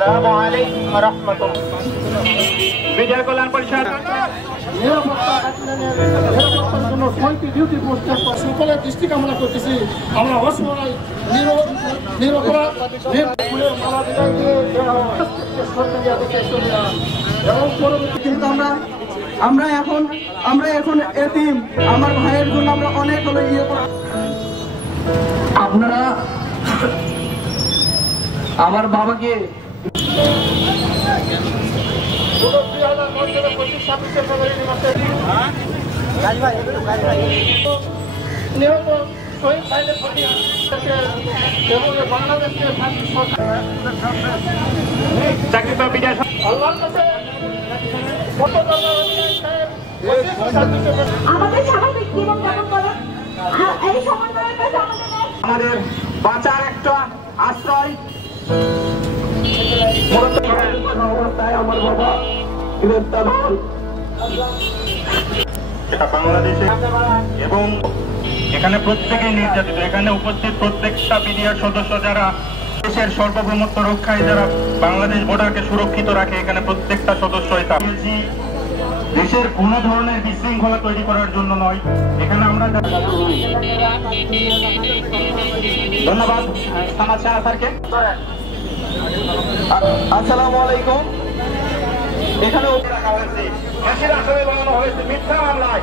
আসসালামু আলাইকুম ওয়া রাহমাতুল্লাহ। বিজয় কল্যাণ পরিষদ নিরাপত্তার জন্য 6টি ডিউটি পোস্টের সকলের দৃষ্টি কামনা করতেছি। আমরা অসময় নিরপরাধ এবং কিন্তু আমরা এখন এতিম। আমার ভাইয়ের জন্য আমরা অনেক হলো আপনারা আমার বাবাকে চাকরিতে বিজয় আমাদের স্বাভাবিক জীবনযাপন করেন। এই সমন্বয়ের কাছে আমাদের বাঁচার একটা আশ্রয়। অবস্থায় আমার বাবা গ্রেপ্তার হন। এটা বাংলাদেশে এবং এখানে প্রত্যেকেই নির্যাতিত। এখানে উপস্থিত প্রত্যেকটা বিডিআর সদস্য যারা দেশের সার্বভৌমত্ব রক্ষায় যারা বাংলাদেশ বর্ডারকে সুরক্ষিত রাখে, এখানে প্রত্যেকটা সদস্যই দেশের কোনো ধরনের বিশৃঙ্খলা তৈরি করার জন্য নয়। এখানে আমরা ধন্যবাদ থানা স্যারকে। আসসালামু আলাইকুম। এখানে রাখা হয়েছে, ফাঁসির আসামি বানানো হয়েছে মিথ্যা মামলায়।